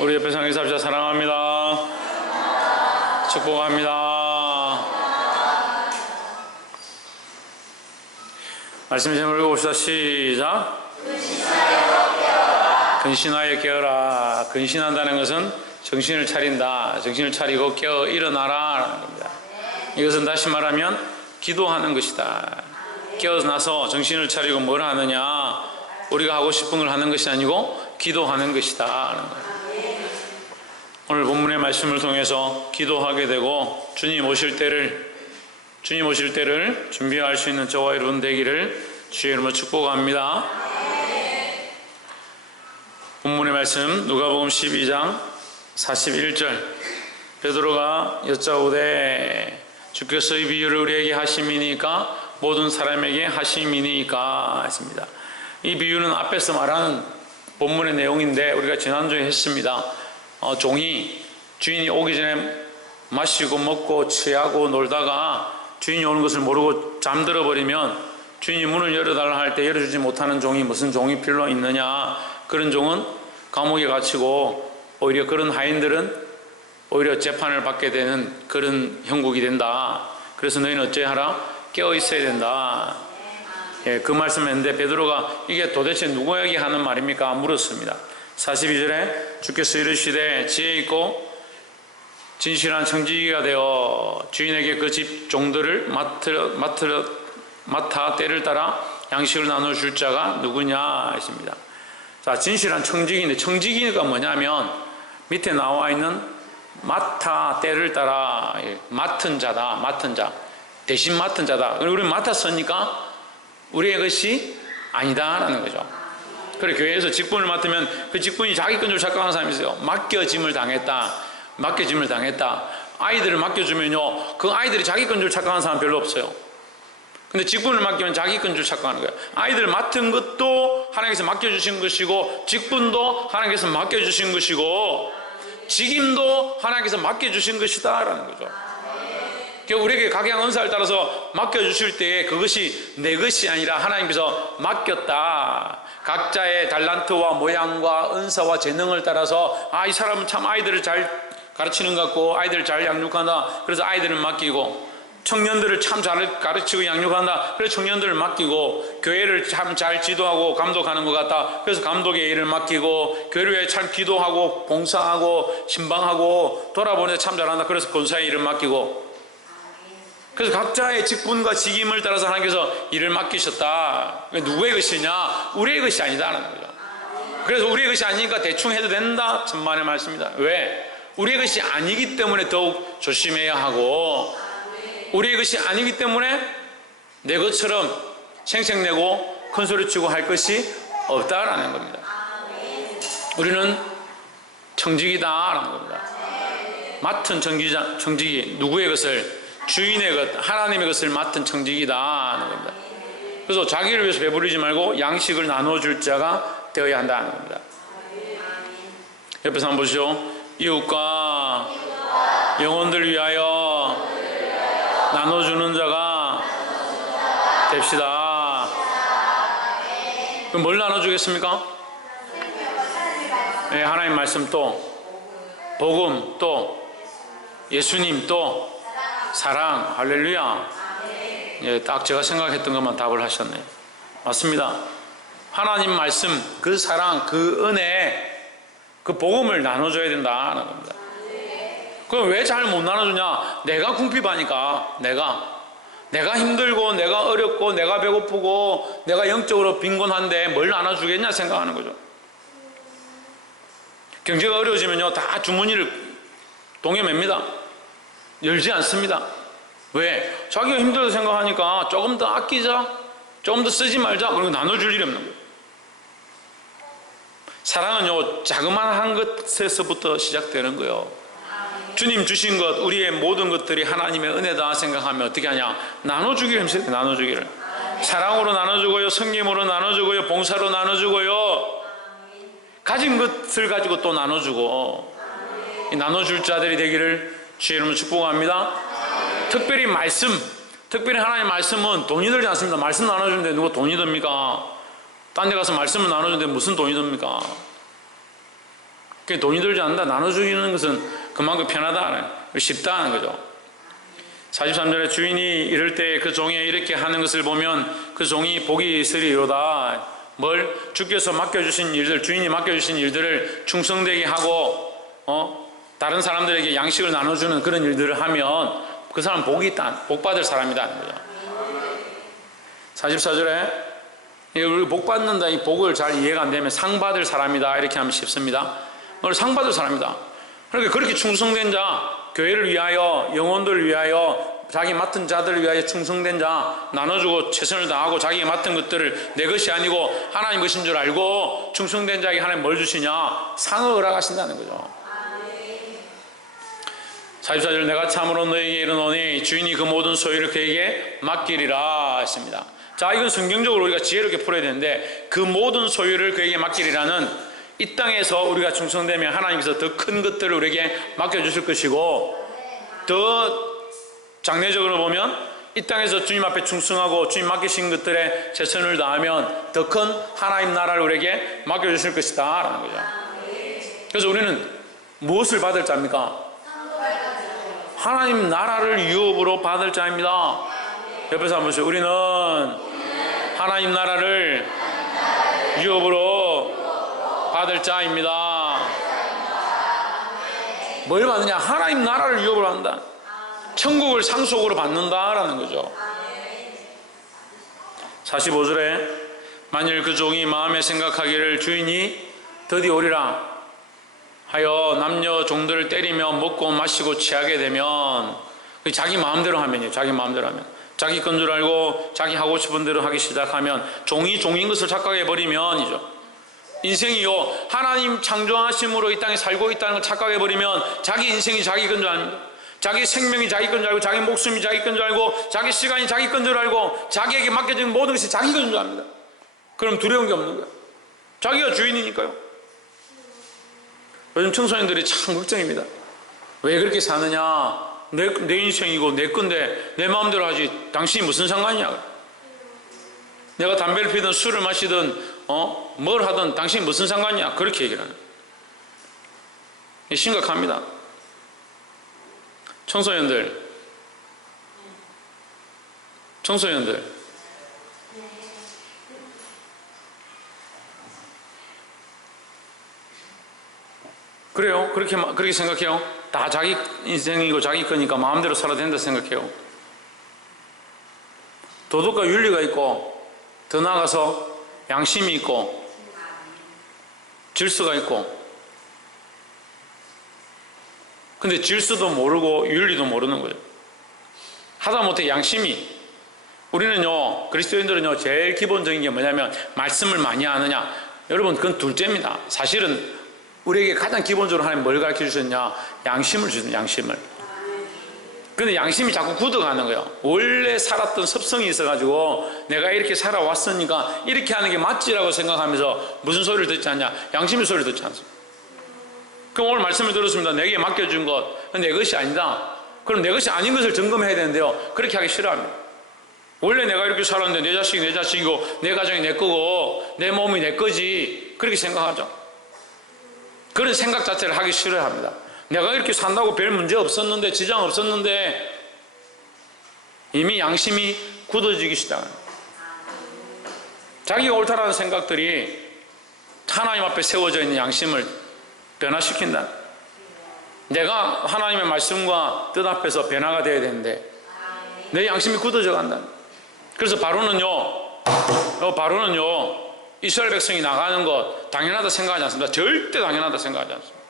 우리 옆에 상에 삽시다. 사랑합니다. 축복합니다. 말씀 제목을 읽어봅시다. 시작. 근신하여 깨어라. 근신한다는 것은 정신을 차린다. 정신을 차리고 깨어 일어나라 라는 겁니다. 이것은 다시 말하면 기도하는 것이다. 깨어나서 정신을 차리고 뭘 하느냐, 우리가 하고 싶은 걸 하는 것이 아니고 기도하는 것이다 하는 거예요. 오늘 본문의 말씀을 통해서 기도하게 되고 주님 오실 때를 준비할 수 있는 저와 여러분 되기를 주의 이름으로 축복합니다. 본문의 말씀 누가복음 12장 41절. 베드로가 여짜오되 주께서 이 비유를 우리에게 하심이니까 모든 사람에게 하심이니까 했습니다. 이 비유는 앞에서 말하는 본문의 내용인데 우리가 지난주에 했습니다. 종이 주인이 오기 전에 마시고 먹고 취하고 놀다가 주인이 오는 것을 모르고 잠들어 버리면 주인이 문을 열어달라 할 때 열어주지 못하는 종이 무슨 종이 필요 있느냐, 그런 종은 감옥에 갇히고 오히려 그런 하인들은 오히려 재판을 받게 되는 그런 형국이 된다. 그래서 너희는 어찌 하라? 깨어 있어야 된다. 그 말씀을 했는데 베드로가 이게 도대체 누구에게 하는 말입니까? 물었습니다. 42절에 주께서 이르시되 지혜 있고 진실한 청지기가 되어 주인에게 그 집 종들을 맡아 때를 따라 양식을 나눠줄 자가 누구냐 했습니다. 자, 진실한 청지기인데 청지기가 뭐냐면 밑에 나와 있는 맡아 때를 따라 맡은 자다. 맡은 자, 대신 맡은 자다. 우리는 맡았으니까 우리의 것이 아니다라는 거죠. 그래, 교회에서 직분을 맡으면 그 직분이 자기 건 줄 착각하는 사람이 있어요. 맡겨짐을 당했다. 아이들을 맡겨주면요, 그 아이들이 자기 건 줄 착각하는 사람 별로 없어요. 근데 직분을 맡기면 자기 건 줄 착각하는 거예요. 아이들 맡은 것도 하나님께서 맡겨주신 것이고, 직분도 하나님께서 맡겨주신 것이고, 직임도 하나님께서 맡겨주신 것이다 라는 거죠. 우리에게 각양 은사를 따라서 맡겨주실 때에 그것이 내 것이 아니라 하나님께서 맡겼다. 각자의 달란트와 모양과 은사와 재능을 따라서 이 사람은 참 아이들을 잘 가르치는 것 같고 아이들을 잘 양육한다. 그래서 아이들을 맡기고, 청년들을 참 잘 가르치고 양육한다. 그래서 청년들을 맡기고, 교회를 참 잘 지도하고 감독하는 것 같다. 그래서 감독의 일을 맡기고, 교회에 참 기도하고 봉사하고 신방하고 돌아보는데 참 잘한다. 그래서 권사의 일을 맡기고, 그래서 각자의 직분과 직임을 따라서 하나님께서 일을 맡기셨다. 누구의 것이냐? 우리의 것이 아니다라는 거죠. 그래서 우리의 것이 아니니까 대충 해도 된다? 천만의 말씀입니다. 왜? 우리의 것이 아니기 때문에 더욱 조심해야 하고, 우리의 것이 아니기 때문에 내 것처럼 생색내고 큰소리치고 할 것이 없다라는 겁니다. 우리는 청직이다라는 겁니다. 맡은 청직이 누구의 것을? 주인의 것, 하나님의 것을 맡은 청직이다 하는 겁니다. 그래서 자기를 위해서 배부르지 말고 양식을 나눠줄 자가 되어야 한다는 겁니다. 옆에서 한번 보시죠. 이웃과 영혼들 위하여 나눠주는 자가 됩시다. 그럼 뭘 나눠주겠습니까? 네, 하나님 말씀 또 복음 또 예수님 또 사랑, 할렐루야. 예, 딱 제가 생각했던 것만 답을 하셨네요. 맞습니다. 하나님 말씀, 그 사랑, 그 은혜, 그 복음을 나눠줘야 된다는 겁니다. 그럼 왜 잘 못 나눠주냐? 내가 궁핍하니까. 내가 힘들고, 내가 어렵고, 내가 배고프고, 내가 영적으로 빈곤한데 뭘 나눠주겠냐 생각하는 거죠. 경제가 어려워지면요, 다 주머니를 동여맵니다. 열지 않습니다. 왜? 자기가 힘들다 생각하니까 조금 더 아끼자, 조금 더 쓰지 말자, 그런 거 나눠줄 일이 없는 거예요. 사랑은요, 자그마한 것에서부터 시작되는 거예요. 주님 주신 것, 우리의 모든 것들이 하나님의 은혜다 생각하면 어떻게 하냐? 나눠주기를 힘쓰요. 나눠주기를. 사랑으로 나눠주고요, 성김으로 나눠주고요, 봉사로 나눠주고요, 가진 것을 가지고 또 나눠주고, 이 나눠줄 자들이 되기를 주의 이름으로 축복합니다. 특별히 말씀, 특별히 하나님의 말씀은 돈이 들지 않습니다. 말씀 나눠주는데 누가 돈이 듭니까? 딴 데 가서 말씀을 나눠주는데 무슨 돈이 듭니까? 돈이 들지 않는다. 나눠주는 것은 그만큼 편하다, 쉽다는 거죠. 43절에 주인이 이럴 때 그 종이 이렇게 하는 것을 보면 그 종이 복이 있으리로다. 뭘? 주께서 맡겨주신 일들, 주인이 맡겨주신 일들을 충성되게 하고 다른 사람들에게 양식을 나눠주는 그런 일들을 하면 그 사람 복이 있다, 복 받을 사람이다 하는 거죠. 44절에 우리 복 받는다, 이 복을 잘 이해가 안 되면 상 받을 사람이다 이렇게 하면 쉽습니다. 오늘 상 받을 사람이다. 그러니까 그렇게 충성된 자, 교회를 위하여, 영혼들을 위하여, 자기 맡은 자들을 위하여 충성된 자, 나눠주고 최선을 다하고 자기가 맡은 것들을 내 것이 아니고 하나님 것인 줄 알고 충성된 자에게 하나님 뭘 주시냐? 상을 허락하신다는 거죠. 44절, 내가 참으로 너에게 이르노니 주인이 그 모든 소유를 그에게 맡기리라 했습니다. 자, 이건 성경적으로 우리가 지혜롭게 풀어야 되는데, 그 모든 소유를 그에게 맡기리라는, 이 땅에서 우리가 충성되면 하나님께서 더 큰 것들을 우리에게 맡겨주실 것이고, 더 장례적으로 보면 이 땅에서 주님 앞에 충성하고 주님 맡기신 것들에 최선을 다하면 더 큰 하나님 나라를 우리에게 맡겨주실 것이다 라는 거죠. 그래서 우리는 무엇을 받을 자입니까? 하나님 나라를 유업으로 받을 자입니다. 옆에서 한번 보세요. 우리는 하나님 나라를 유업으로 받을 자입니다. 뭘 받느냐? 하나님 나라를 유업으로 받는다. 천국을 상속으로 받는다라는 거죠. 45절에 만일 그 종이 마음에 생각하기를 주인이 드디어 오리라 하여 남녀 종들을 때리며 먹고 마시고 취하게 되면, 자기 마음대로 하면요, 자기 마음대로 하면, 자기 건 줄 알고 자기 하고 싶은 대로 하기 시작하면, 종이 종인 것을 착각해버리면이죠. 인생이요, 하나님 창조하심으로 이 땅에 살고 있다는 걸 착각해버리면 자기 인생이 자기 건 줄 압니다. 자기 생명이 자기 건 줄 알고, 자기 목숨이 자기 건 줄 알고, 자기 시간이 자기 건 줄 알고, 자기에게 맡겨진 모든 것이 자기 건 줄 압니다. 그럼 두려운 게 없는 거예요. 자기가 주인이니까요. 요즘 청소년들이 참 걱정입니다. 왜 그렇게 사느냐? 내 인생이고 내 건데 내 마음대로 하지, 당신이 무슨 상관이냐? 내가 담배를 피든 술을 마시든 뭘 하든 당신이 무슨 상관이냐? 그렇게 얘기를 하는 거예요. 심각합니다. 청소년들 그래요? 그렇게 생각해요? 다 자기 인생이고 자기 거니까 마음대로 살아도 된다 생각해요. 도덕과 윤리가 있고, 더 나아가서 양심이 있고, 질서가 있고, 근데 질서도 모르고 윤리도 모르는 거예요. 하다못해 양심이, 우리는요, 그리스도인들은요, 제일 기본적인 게 뭐냐면 말씀을 많이 아느냐. 여러분, 그건 둘째입니다. 사실은 우리에게 가장 기본적으로 하나님 뭘 가르쳐 주셨냐? 양심을 주셨어요. 양심을. 근데 양심이 자꾸 굳어가는 거예요. 원래 살았던 습성이 있어가지고 내가 이렇게 살아왔으니까 이렇게 하는 게 맞지라고 생각하면서 무슨 소리를 듣지 않냐? 양심의 소리를 듣지 않습니다. 그럼 오늘 말씀을 들었습니다. 내게 맡겨준 것, 내 것이 아니다. 그럼 내 것이 아닌 것을 점검해야 되는데요, 그렇게 하기 싫어합니다. 원래 내가 이렇게 살았는데 내 자식이 내 자식이고 내 가정이 내 거고 내 몸이 내 거지, 그렇게 생각하죠. 그런 생각 자체를 하기 싫어합니다. 내가 이렇게 산다고 별 문제 없었는데, 지장 없었는데, 이미 양심이 굳어지기 시작합니다. 자기가 옳다라는 생각들이 하나님 앞에 세워져 있는 양심을 변화시킨다. 내가 하나님의 말씀과 뜻 앞에서 변화가 되어야 되는데 내 양심이 굳어져 간다. 그래서 바로는요, 이스라엘 백성이 나가는 것 당연하다 생각하지 않습니다. 절대 당연하다 생각하지 않습니다.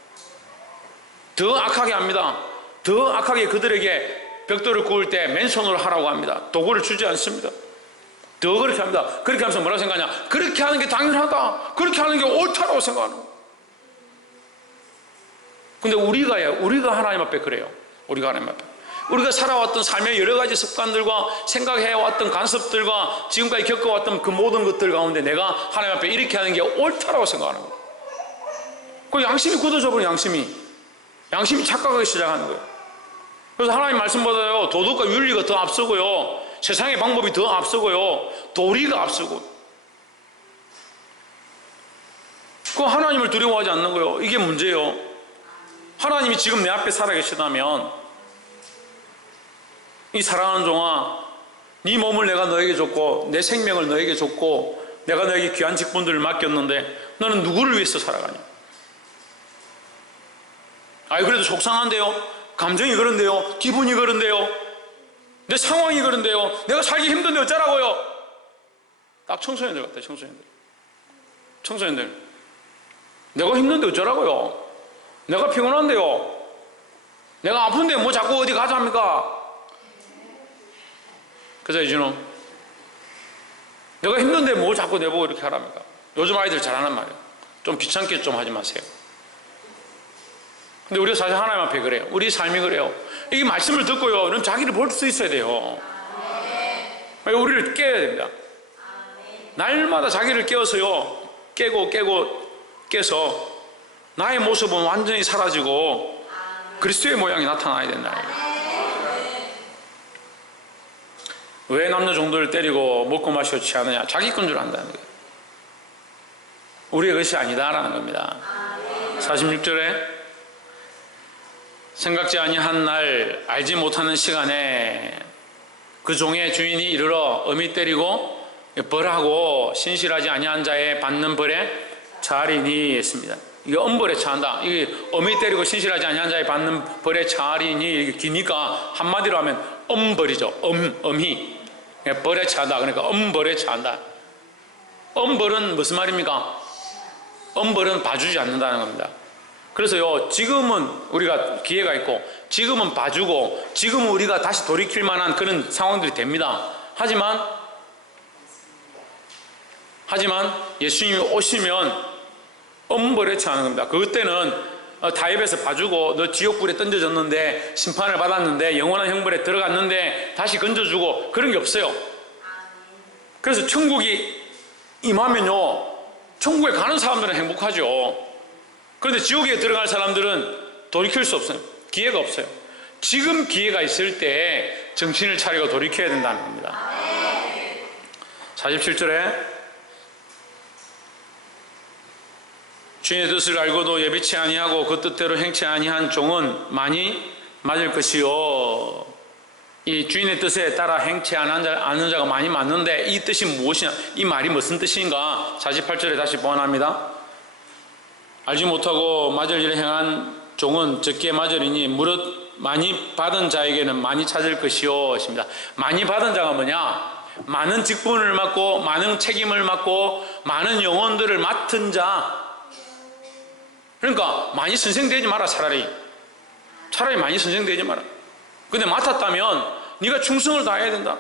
더 악하게 합니다. 더 악하게 그들에게 벽돌을 구울 때 맨손으로 하라고 합니다. 도구를 주지 않습니다. 더 그렇게 합니다. 그렇게 하면서 뭐라고 생각하냐? 그렇게 하는 게 당연하다, 그렇게 하는 게 옳다라고 생각하는 거예요. 근데 우리가 하나님 앞에 그래요. 우리가 하나님 앞에, 우리가 살아왔던 삶의 여러 가지 습관들과 생각해왔던 간섭들과 지금까지 겪어왔던 그 모든 것들 가운데 내가 하나님 앞에 이렇게 하는 게 옳다라고 생각하는 거예요. 그 양심이 굳어져 버린 양심이 착각하기 시작하는 거예요. 그래서 하나님 말씀보다요, 도덕과 윤리가 더 앞서고요, 세상의 방법이 더 앞서고요, 도리가 앞서고. 그 하나님을 두려워하지 않는 거예요. 이게 문제예요. 하나님이 지금 내 앞에 살아계시다면, 이 사랑하는 종아, 네 몸을 내가 너에게 줬고 내 생명을 너에게 줬고 내가 너에게 귀한 직분들을 맡겼는데 너는 누구를 위해서 살아가냐? 아이, 그래도 속상한데요, 감정이 그런데요, 기분이 그런데요, 내 상황이 그런데요, 내가 살기 힘든데 어쩌라고요? 딱 청소년들 같아요. 청소년들 내가 힘든데 어쩌라고요? 내가 피곤한데요, 내가 아픈데 뭐 자꾸 어디 가자 합니까? 그래서 이준호, 내가 힘든데 뭐 자꾸 내보고 이렇게 하랍니까? 요즘 아이들 잘하는 말이에요. 좀 귀찮게 좀 하지 마세요. 근데 우리가 사실 하나님 앞에 그래요. 우리 삶이 그래요. 이 말씀을 듣고요, 그럼 자기를 볼 수 있어야 돼요. 우리를 깨야 됩니다. 날마다 자기를 깨워서요, 깨서 나의 모습은 완전히 사라지고 그리스도의 모양이 나타나야 된다. 왜 남녀종들을 때리고 먹고 마시고 취하느냐? 자기 건 줄 안다는 거예요. 우리의 것이 아니다라는 겁니다. 46절에 생각지 아니한 날, 알지 못하는 시간에 그 종의 주인이 이르러 엄히 때리고 벌하고 신실하지 아니한 자의 받는 벌에 차리니 했습니다. 이게 엄벌에 차한다. 이게 엄히 때리고 신실하지 아니한 자의 받는 벌에 차리니, 이게 기니까 한마디로 하면 엄벌이죠. 엄히 벌에 차한다. 그러니까 엄벌에 차한다. 엄벌은 무슨 말입니까? 엄벌은 봐주지 않는다는 겁니다. 그래서요, 지금은 우리가 기회가 있고, 지금은 봐주고, 지금은 우리가 다시 돌이킬 만한 그런 상황들이 됩니다. 하지만 예수님이 오시면 엄벌에 처하는 겁니다. 그때는 타협해서 봐주고, 너 지옥불에 던져졌는데 심판을 받았는데 영원한 형벌에 들어갔는데 다시 건져주고, 그런 게 없어요. 그래서 천국이 임하면요, 천국에 가는 사람들은 행복하죠. 그런데 지옥에 들어갈 사람들은 돌이킬 수 없어요. 기회가 없어요. 지금 기회가 있을 때 정신을 차리고 돌이켜야 된다는 겁니다. 47절에 주인의 뜻을 알고도 예비치 아니하고 그 뜻대로 행치 아니한 종은 많이 맞을 것이요. 이 주인의 뜻에 따라 행치 않은 자가 많이 맞는데, 이 뜻이 무엇이냐? 이 말이 무슨 뜻인가? 48절에 다시 번합니다. 알지 못하고 맞을 일을 행한 종은 적게 맞으리니 무릇 많이 받은 자에게는 많이 찾을 것이요 했습니다. 많이 받은 자가 뭐냐? 많은 직분을 맡고 많은 책임을 맡고 많은 영혼들을 맡은 자. 그러니까 많이 선생되지 마라. 차라리 많이 선생되지 마라. 근데 맡았다면 네가 충성을 다해야 된다.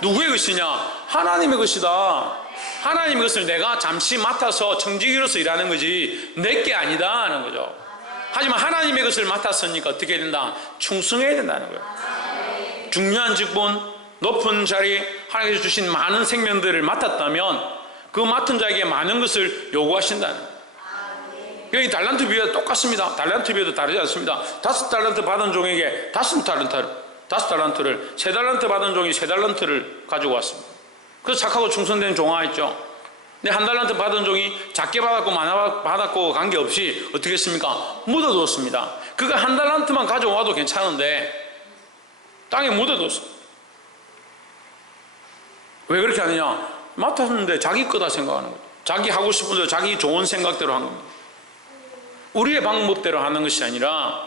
누구의 것이냐? 하나님의 것이다. 하나님의 것을 내가 잠시 맡아서 청지기로서 일하는 거지 내게 아니다 하는 거죠. 하지만 하나님의 것을 맡았으니까 어떻게 해야 된다? 충성해야 된다는 거예요. 중요한 직분, 높은 자리, 하나님께서 주신 많은 생명들을 맡았다면 그 맡은 자에게 많은 것을 요구하신다는 거예요. 이 달란트 비유가 똑같습니다. 달란트 비유도 다르지 않습니다. 5달란트 받은 종에게 5달란트를, 3달란트 받은 종이 3달란트를 가지고 왔습니다. 그래서 착하고 충성된 종아 있죠. 근데 1달란트 받은 종이 작게 받았고 많이 받았고 관계없이 어떻게 했습니까? 묻어두었습니다. 그가 1달란트만 가져와도 괜찮은데 땅에 묻어두었어요. 왜 그렇게 하느냐? 맡았는데 자기 거다 생각하는 거예요. 자기 하고 싶은 대로 자기 좋은 생각대로 한 겁니다. 우리의 방법대로 하는 것이 아니라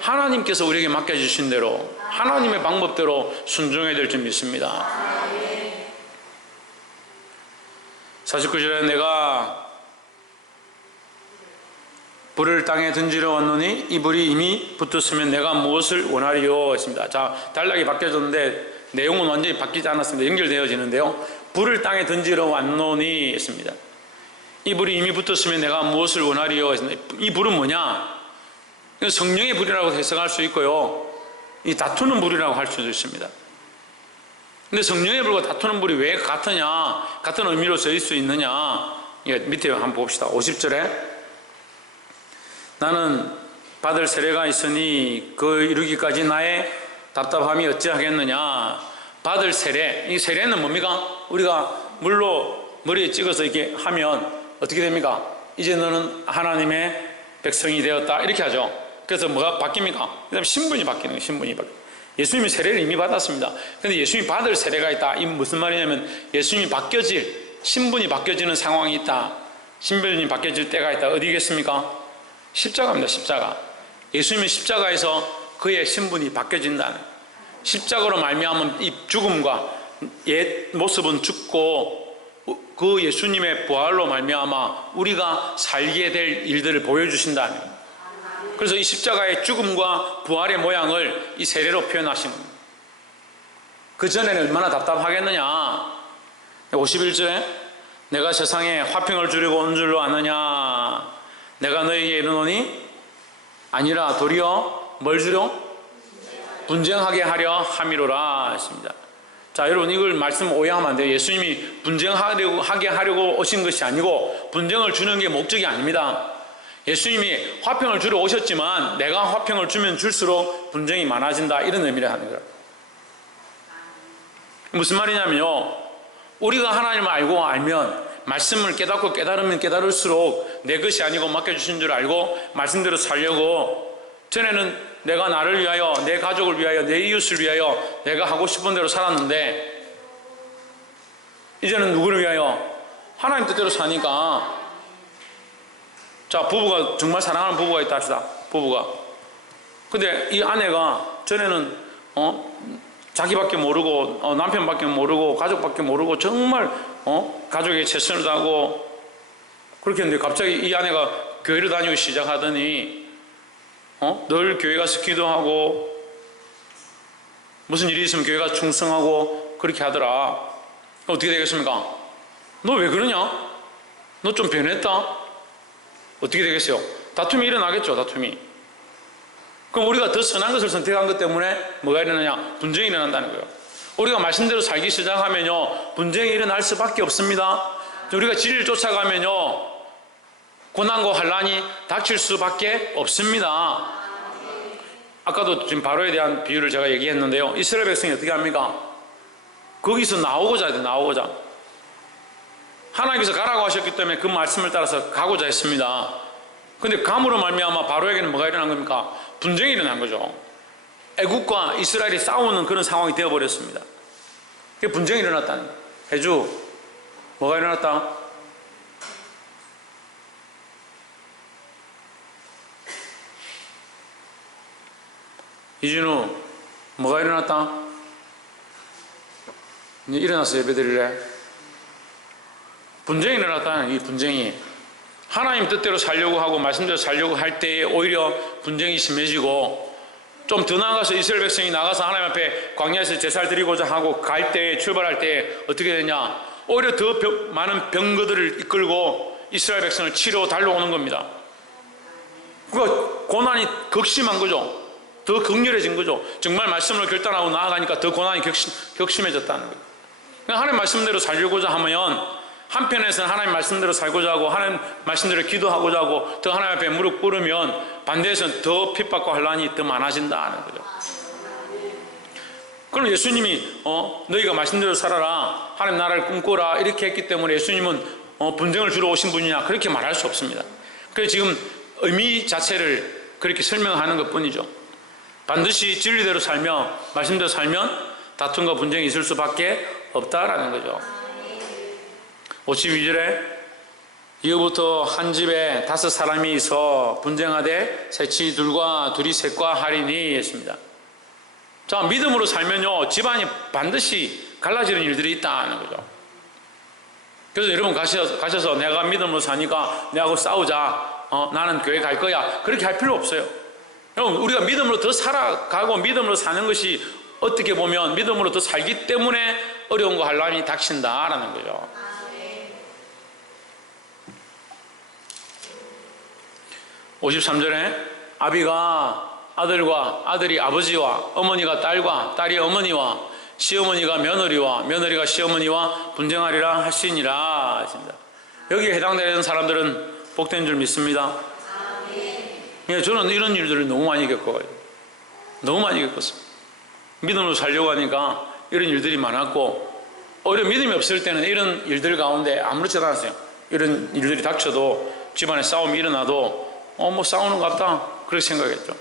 하나님께서 우리에게 맡겨주신 대로 하나님의 방법대로 순종해야 될 줄 믿습니다. 49절에 내가 불을 땅에 던지러 왔노니 이 불이 이미 붙었으면 내가 무엇을 원하리요 했습니다. 자, 단락이 바뀌어졌는데 내용은 완전히 바뀌지 않았습니다. 연결되어지는데요. 불을 땅에 던지러 왔노니 했습니다. 이 불이 이미 붙었으면 내가 무엇을 원하리요 했습니다. 이 불은 뭐냐? 성령의 불이라고 해석할 수 있고요, 이 다투는 불이라고 할 수도 있습니다. 근데 성령의 불과 다투는 불이 왜 같으냐, 같은 의미로 쓰일 수 있느냐, 밑에 한번 봅시다. 50절에 나는 받을 세례가 있으니 그 이루기까지 나의 답답함이 어찌하겠느냐. 받을 세례, 이 세례는 뭡니까? 우리가 물로 머리에 찍어서 이렇게 하면 어떻게 됩니까? 이제 너는 하나님의 백성이 되었다 이렇게 하죠. 그래서 뭐가 바뀝니까? 그다음에 신분이 바뀌는 거예요. 신분이 바뀌는 거예요. 예수님이 세례를 이미 받았습니다. 그런데 예수님이 받을 세례가 있다. 이 무슨 말이냐면 예수님이 바뀌어질, 신분이 바뀌어지는 상황이 있다. 신분이 바뀌어질 때가 있다. 어디겠습니까? 십자가입니다. 십자가. 예수님이 십자가에서 그의 신분이 바뀌어진다는, 십자가로 말미암은 이 죽음과 옛 모습은 죽고 그 예수님의 부활로 말미암아 우리가 살게 될 일들을 보여주신다는, 그래서 이 십자가의 죽음과 부활의 모양을 이 세례로 표현하신 겁니다. 그전에는 얼마나 답답하겠느냐. 51절에 내가 세상에 화평을 주려고 온 줄로 아느냐. 내가 너에게 이르노니 아니라 도리어 뭘 주려? 분쟁하게 하려 함이로라 했습니다. 자, 여러분 이걸 말씀 오해하면 안 돼요. 예수님이 분쟁하게 하려고 오신 것이 아니고 분쟁을 주는 게 목적이 아닙니다. 예수님이 화평을 주러 오셨지만 내가 화평을 주면 줄수록 분쟁이 많아진다, 이런 의미를 하는 거예요. 무슨 말이냐면요, 우리가 하나님을 알고 알면, 말씀을 깨닫고 깨달으면 깨달을수록 내 것이 아니고 맡겨주신 줄 알고 말씀대로 살려고, 전에는 내가 나를 위하여, 내 가족을 위하여, 내 이웃을 위하여 내가 하고 싶은 대로 살았는데 이제는 누구를 위하여? 하나님 뜻대로 사니까. 자, 부부가 정말 사랑하는 부부가 있다 합시다. 부부가. 근데 이 아내가 전에는 자기밖에 모르고 남편밖에 모르고 가족밖에 모르고 정말 가족에 최선을 다하고 그렇게 했는데 갑자기 이 아내가 교회를 다니기 시작하더니 늘 교회 가서 기도하고 무슨 일이 있으면 교회 가서 충성하고 그렇게 하더라. 어떻게 되겠습니까? 너 왜 그러냐? 너 좀 변했다? 어떻게 되겠어요? 다툼이 일어나겠죠. 다툼이. 그럼 우리가 더 선한 것을 선택한 것 때문에 뭐가 일어나냐? 분쟁이 일어난다는 거예요. 우리가 말씀대로 살기 시작하면요, 분쟁이 일어날 수밖에 없습니다. 우리가 진리를 쫓아가면요, 고난과 환난이 닥칠 수밖에 없습니다. 아까도 지금 바로에 대한 비유를 제가 얘기했는데요, 이스라엘 백성이 어떻게 합니까? 거기서 나오고자 해야 돼. 나오고자. 하나님께서 가라고 하셨기 때문에 그 말씀을 따라서 가고자 했습니다. 근데 감으로 말미암아 바로에게는 뭐가 일어난 겁니까? 분쟁이 일어난 거죠. 애국과 이스라엘이 싸우는 그런 상황이 되어버렸습니다. 그게 분쟁이 일어났다는 거예요. 해주, 뭐가 일어났다? 이진우, 뭐가 일어났다? 이제 일어나서 예배드릴래? 분쟁이 일어났다는, 이 분쟁이. 하나님 뜻대로 살려고 하고 말씀대로 살려고 할 때에 오히려 분쟁이 심해지고, 좀 더 나아가서 이스라엘 백성이 나가서 하나님 앞에 광야에서 제사를 드리고자 하고 갈 때, 출발할 때 어떻게 되냐? 오히려 더 많은 병거들을 이끌고 이스라엘 백성을 치러 달려오는 겁니다. 그러니까 고난이 극심한 거죠. 더 극렬해진 거죠. 정말 말씀을 결단하고 나아가니까 더 고난이 격심해졌다는 거예요. 그러니까 하나님 말씀대로 살려고자 하면 한편에서는 하나님 말씀대로 살고자 하고 하나님 말씀대로 기도하고자 하고 더 하나님 앞에 무릎 꿇으면 반대에서는 더 핍박과 환난이 더 많아진다는 거죠. 그럼 예수님이 너희가 말씀대로 살아라, 하나님 나라를 꿈꿔라 이렇게 했기 때문에 예수님은 분쟁을 주러 오신 분이냐 그렇게 말할 수 없습니다. 그래서 지금 의미 자체를 그렇게 설명하는 것 뿐이죠. 반드시 진리대로 살며 말씀대로 살면 다툼과 분쟁이 있을 수밖에 없다라는 거죠. 52절에 이후부터 한 집에 5 사람이 있어 분쟁하되 셋이 둘과 둘이 셋과 하리니 했습니다. 자, 믿음으로 살면요 집안이 반드시 갈라지는 일들이 있다는 거죠. 그래서 여러분 가셔서 내가 믿음으로 사니까 내하고 싸우자, 나는 교회 갈 거야, 그렇게 할 필요 없어요. 여러분, 우리가 믿음으로 더 살아가고 믿음으로 사는 것이 어떻게 보면 믿음으로 더 살기 때문에 어려움과 환난이 닥친다라는 거죠. 53절에 아비가 아들과 아들이 아버지와 어머니가 딸과 딸이 어머니와 시어머니가 며느리와 며느리가 시어머니와 분쟁하리라 하시니라 하십니다. 여기에 해당되는 사람들은 복된 줄 믿습니다. 예, 저는 이런 일들을 너무 많이 겪어요. 너무 많이 겪었어요. 믿음으로 살려고 하니까 이런 일들이 많았고, 오히려 믿음이 없을 때는 이런 일들 가운데 아무렇지도 않았어요. 이런 일들이 닥쳐도 집안에 싸움이 일어나도 뭐 싸우는가 보다 그렇게 생각했죠.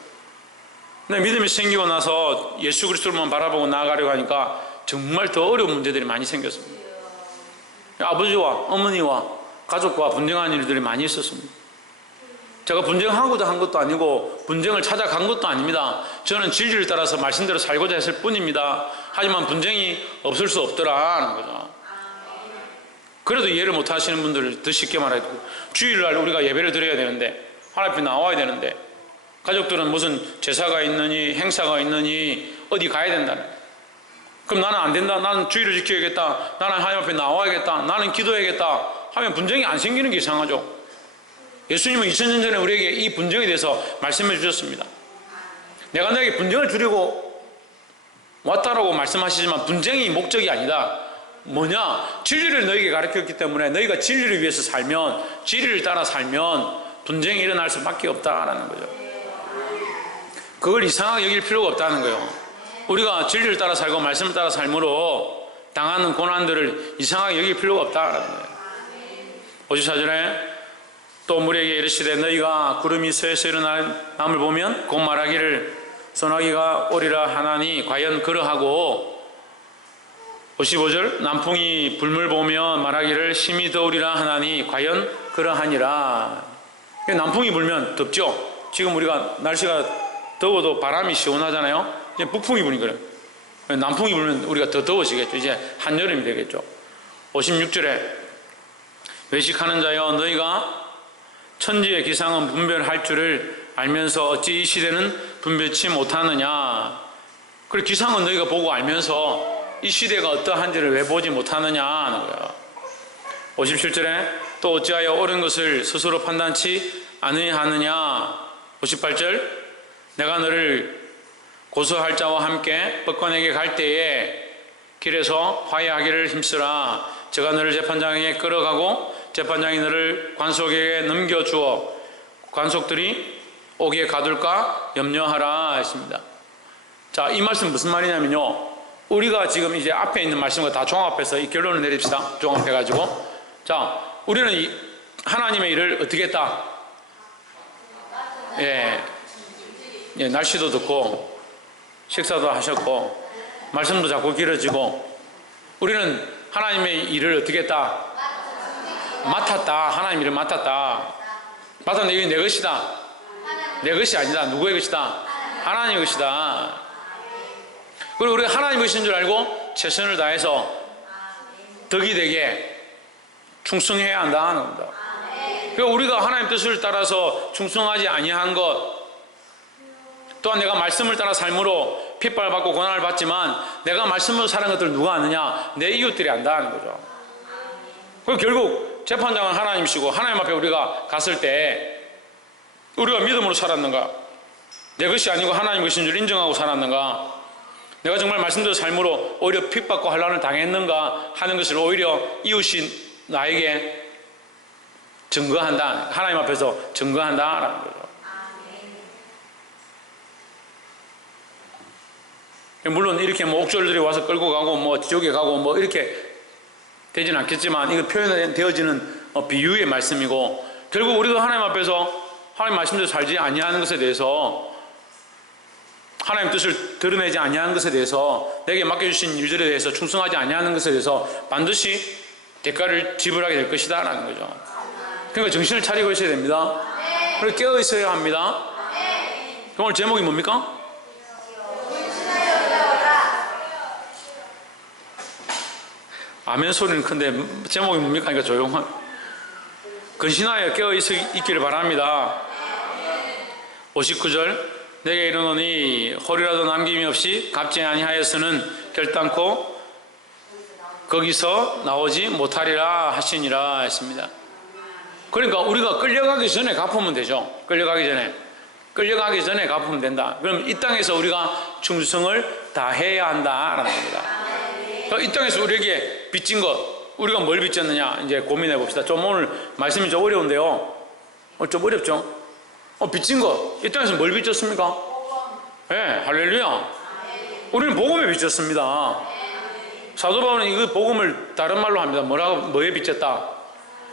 근데 믿음이 생기고 나서 예수 그리스도만 바라보고 나아가려고 하니까 정말 더 어려운 문제들이 많이 생겼습니다. 아버지와 어머니와 가족과 분쟁한 일들이 많이 있었습니다. 제가 분쟁하고자 한 것도 아니고 분쟁을 찾아간 것도 아닙니다. 저는 진리를 따라서 말씀대로 살고자 했을 뿐입니다. 하지만 분쟁이 없을 수 없더라는 거죠. 그래도 이해를 못 하시는 분들을 더 쉽게 말해도 주일날 우리가 예배를 드려야 되는데 하나님 앞에 나와야 되는데 가족들은 무슨 제사가 있느니 행사가 있느니 어디 가야 된다는, 그럼 나는 안 된다, 나는 주의를 지켜야겠다, 나는 하나님 앞에 나와야겠다, 나는 기도해야겠다 하면 분쟁이 안 생기는 게 이상하죠. 예수님은 2000년 전에 우리에게 이 분쟁에 대해서 말씀해 주셨습니다. 내가 너에게 분쟁을 주려고 왔다라고 말씀하시지만 분쟁이 목적이 아니다. 뭐냐? 진리를 너에게 가르쳤기 때문에 너희가 진리를 위해서 살면, 진리를 따라 살면 분쟁이 일어날 수밖에 없다라는 거죠. 그걸 이상하게 여길 필요가 없다는 거예요. 우리가 진리를 따라 살고 말씀을 따라 삶으로 당하는 고난들을 이상하게 여길 필요가 없다라는 거예요. 54절에 또 무리에게 이르시되 너희가 구름이 서에서 일어남을 보면 곧 말하기를 소나기가 오리라 하나니 과연 그러하고, 55절 남풍이 불물 보면 말하기를 심히 더우리라 하나니 과연 그러하니라. 남풍이 불면 덥죠. 지금 우리가 날씨가 더워도 바람이 시원하잖아요. 이제 북풍이 부니 그래요. 남풍이 불면 우리가 더 더워지겠죠. 이제 한여름이 되겠죠. 56절에 외식하는 자여 너희가 천지의 기상은 분별할 줄을 알면서 어찌 이 시대는 분별치 못하느냐. 그리고 기상은 너희가 보고 알면서 이 시대가 어떠한지를 왜 보지 못하느냐 하는 거예요. 57절에 또 어찌하여 옳은 것을 스스로 판단치 아니하느냐. 58절 내가 너를 고소할 자와 함께 법관에게 갈 때에 길에서 화해하기를 힘쓰라. 저가 너를 재판장에게 끌어가고 재판장이 너를 관속에게 넘겨주어 관속들이 오기에 가둘까 염려하라 했습니다. 자, 이 말씀 무슨 말이냐면요, 우리가 지금 이제 앞에 있는 말씀과 다 종합해서 이 결론을 내립시다. 종합해가지고, 자, 우리는 하나님의 일을 어떻게 했다? 예, 날씨도 덥고 식사도 하셨고 말씀도 자꾸 길어지고 우리는 하나님의 일을 어떻게 했다? 맡았다. 하나님 일을 맡았다. 맡았는데 이게 내 것이다. 내 것이 아니다. 누구의 것이다? 하나님의 것이다. 그리고 우리가 하나님의 것인 줄 알고 최선을 다해서 덕이 되게 충성해야 한다 하는 겁니다. 그러니까 우리가 하나님 뜻을 따라서 충성하지 아니한 것, 또한 내가 말씀을 따라 삶으로 핍박을 받고 고난을 받지만 내가 말씀으로 사는 것들을 누가 아느냐? 내 이웃들이 안다는 거죠. 그리고 결국 재판장은 하나님이시고 하나님 앞에 우리가 갔을 때 우리가 믿음으로 살았는가? 내 것이 아니고 하나님 것인 줄 인정하고 살았는가? 내가 정말 말씀대로 삶으로 오히려 핍박과 환난을 당했는가 하는 것을 오히려 이웃인 나에게 증거한다. 하나님 앞에서 증거한다라는 거죠. 물론 이렇게 뭐 옥졸들이 와서 끌고 가고 뭐 지옥에 가고 뭐 이렇게 되지는 않겠지만 이거 표현되어지는 비유의 말씀이고, 결국 우리도 하나님 앞에서 하나님 말씀대로 살지 아니하는 것에 대해서, 하나님 뜻을 드러내지 아니하는 것에 대해서, 내게 맡겨주신 일들에 대해서 충성하지 아니하는 것에 대해서 반드시 대가를 지불하게 될 것이다 라는 거죠. 그러니까 정신을 차리고 있어야 됩니다. 그리고 깨어 있어야 합니다. 오늘 제목이 뭡니까? 아멘 소리는 큰데 제목이 뭡니까? 그러니까 조용한. 근신하여 깨어 있기를 바랍니다. 59절 내게 이르노니 허리라도 남김이 없이 갚지 아니하였으는 결단코 거기서 나오지 못하리라 하시니라 했습니다. 그러니까 우리가 끌려가기 전에 갚으면 되죠. 끌려가기 전에 갚으면 된다. 그럼 이 땅에서 우리가 충성을 다해야 한다라는 겁니다. 그러니까 이 땅에서 우리에게 빚진 것, 우리가 뭘 빚졌느냐 이제 고민해 봅시다. 좀 오늘 말씀이 좀 어려운데요. 좀 어렵죠? 빚진 것, 이 땅에서 뭘 빚졌습니까? 네, 할렐루야. 우리는 복음에 빚졌습니다. 사도 바울은 이 복음을 다른 말로 합니다. 뭐에 빚졌다?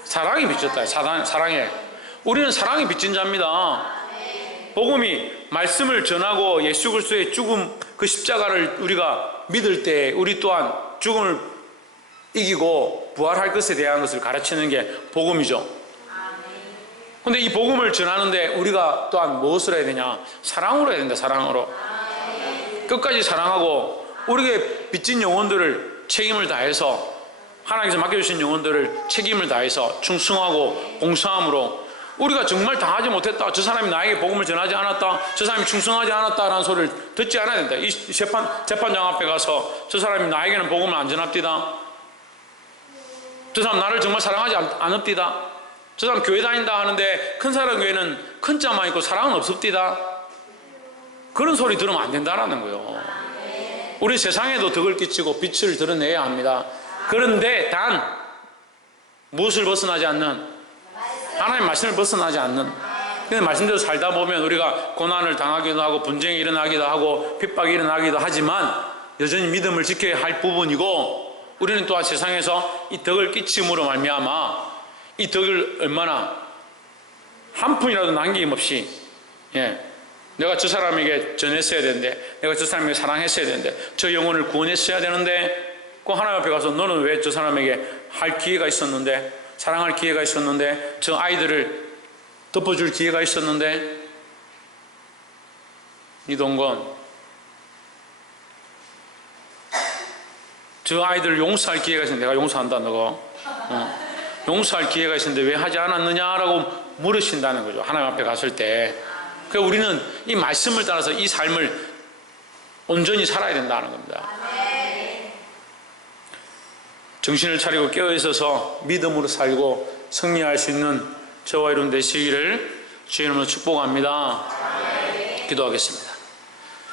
사랑에 빚졌다. 사랑에. 우리는 사랑이 빚진 자입니다. 복음이 말씀을 전하고 예수 그리스도의 죽음 그 십자가를 우리가 믿을 때 우리 또한 죽음을 이기고 부활할 것에 대한 것을 가르치는 게 복음이죠. 근데 이 복음을 전하는데 우리가 또한 무엇을 해야 되냐? 사랑으로 해야 된다. 사랑으로. 끝까지 사랑하고 우리에게 빚진 영혼들을 책임을 다해서 하나님께서 맡겨주신 영혼들을 책임을 다해서 충성하고 봉사함으로 우리가 정말 당하지 못했다, 저 사람이 나에게 복음을 전하지 않았다, 저 사람이 충성하지 않았다라는 소리를 듣지 않아야 된다. 이 재판장 앞에 가서 저 사람이 나에게는 복음을 안 전합디다, 저 사람 나를 정말 사랑하지 않읍디다, 저 사람 교회 다닌다 하는데 큰 사람 교회는 큰 자만 있고 사랑은 없읍디다, 그런 소리 들으면 안 된다라는 거예요. 우리 세상에도 덕을 끼치고 빛을 드러내야 합니다. 그런데 단 무엇을 벗어나지 않는, 하나님의 말씀을 벗어나지 않는, 근데 말씀대로 살다 보면 우리가 고난을 당하기도 하고 분쟁이 일어나기도 하고 핍박이 일어나기도 하지만 여전히 믿음을 지켜야 할 부분이고, 우리는 또한 세상에서 이 덕을 끼침으로 말미암아 이 덕을 얼마나 한 푼이라도 남김없이, 내가 저 사람에게 전했어야 되는데, 내가 저 사람에게 사랑했어야 되는데, 저 영혼을 구원했어야 되는데, 그 하나님 앞에 가서 너는 왜 저 사람에게 할 기회가 있었는데, 사랑할 기회가 있었는데, 저 아이들을 덮어줄 기회가 있었는데, 이동건 저 아이들을 용서할 기회가 있었는데, 내가 용서한다 너가 용서할 기회가 있었는데 왜 하지 않았느냐라고 물으신다는 거죠. 하나님 앞에 갔을 때. 그러니까 우리는 이 말씀을 따라서 이 삶을 온전히 살아야 된다는 겁니다. 정신을 차리고 깨어있어서 믿음으로 살고 승리할 수 있는 저와 여러분 되시기를 주의 이름으로 축복합니다. 기도하겠습니다.